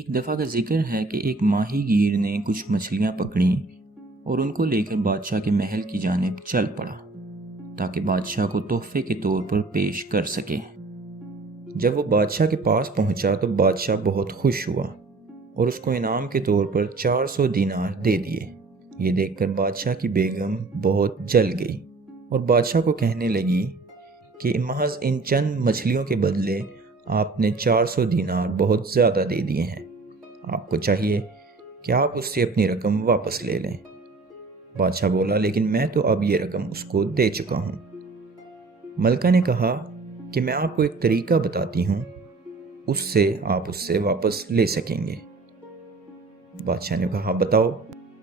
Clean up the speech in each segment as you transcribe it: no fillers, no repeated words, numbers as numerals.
ایک دفعہ کا ذکر ہے کہ ایک ماہی گیر نے کچھ مچھلیاں پکڑیں اور ان کو لے کر بادشاہ کے محل کی جانب چل پڑا تاکہ بادشاہ کو تحفے کے طور پر پیش کر سکے۔ جب وہ بادشاہ کے پاس پہنچا تو بادشاہ بہت خوش ہوا اور اس کو انعام کے طور پر 400 دینار دے دیے۔ یہ دیکھ کر بادشاہ کی بیگم بہت جل گئی اور بادشاہ کو کہنے لگی کہ محض ان چند مچھلیوں کے بدلے آپ نے 400 دینار بہت زیادہ دے دیے ہیں۔ آپ کو چاہیے کہ آپ اس سے اپنی رقم واپس لے لیں۔ بادشاہ بولا، لیکن میں تو اب یہ رقم اس کو دے چکا ہوں۔ ملکہ نے کہا کہ میں آپ کو ایک طریقہ بتاتی ہوں، اس سے آپ اس سے واپس لے سکیں گے۔ بادشاہ نے کہا، بتاؤ۔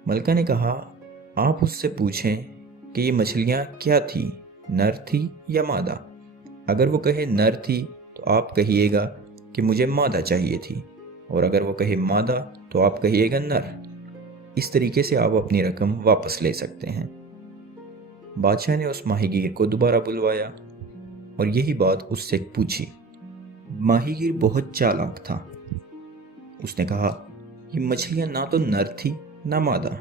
ملکہ نے کہا، آپ اس سے پوچھیں کہ یہ مچھلیاں کیا تھی، نر تھی یا مادہ؟ اگر وہ کہے نر تھی تو آپ کہیے گا کہ مجھے مادہ چاہیے تھی، اور اگر وہ کہے مادہ تو آپ کہیے گا نر۔ اس طریقے سے آپ اپنی رقم واپس لے سکتے ہیں۔ بادشاہ نے اس ماہی گیر کو دوبارہ بلوایا اور یہی بات اس سے پوچھی۔ ماہی گیر بہت چالاک تھا۔ اس نے کہا، یہ مچھلیاں نہ تو نر تھی نہ مادہ،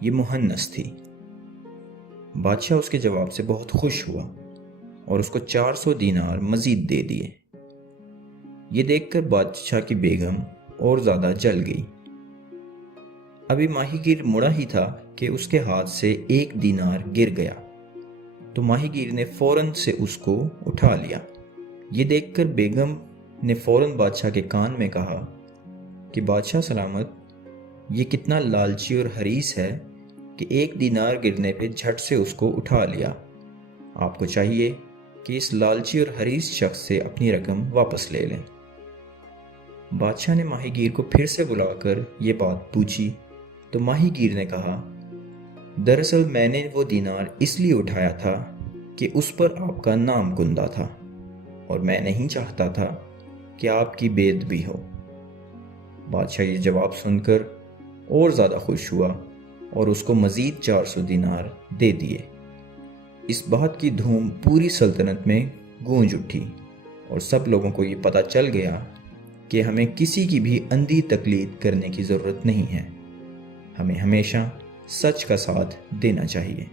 یہ مہنس تھی۔ بادشاہ اس کے جواب سے بہت خوش ہوا اور اس کو 400 دینار مزید دے دیے۔ یہ دیکھ کر بادشاہ کی بیگم اور زیادہ جل گئی۔ ابھی ماہی گیر مڑا ہی تھا کہ اس کے ہاتھ سے 1 دینار گر گیا، تو ماہی گیر نے فوراً سے اس کو اٹھا لیا۔ یہ دیکھ کر بیگم نے فوراً بادشاہ کے کان میں کہا کہ بادشاہ سلامت، یہ کتنا لالچی اور حریص ہے کہ 1 دینار گرنے پہ جھٹ سے اس کو اٹھا لیا۔ آپ کو چاہیے کہ اس لالچی اور حریص شخص سے اپنی رقم واپس لے لیں۔ بادشاہ نے ماہی گیر کو پھر سے بلا کر یہ بات پوچھی تو ماہی گیر نے کہا، دراصل میں نے وہ دینار اس لیے اٹھایا تھا کہ اس پر آپ کا نام کندہ تھا اور میں نہیں چاہتا تھا کہ آپ کی بے ادبی ہو۔ بادشاہ یہ جواب سن کر اور زیادہ خوش ہوا اور اس کو مزید 400 دینار دے دیے۔ اس بات کی دھوم پوری سلطنت میں گونج اٹھی اور سب لوگوں کو یہ پتہ چل گیا کہ ہمیں کسی کی بھی اندھی تقلید کرنے کی ضرورت نہیں ہے، ہمیں ہمیشہ سچ کا ساتھ دینا چاہیے۔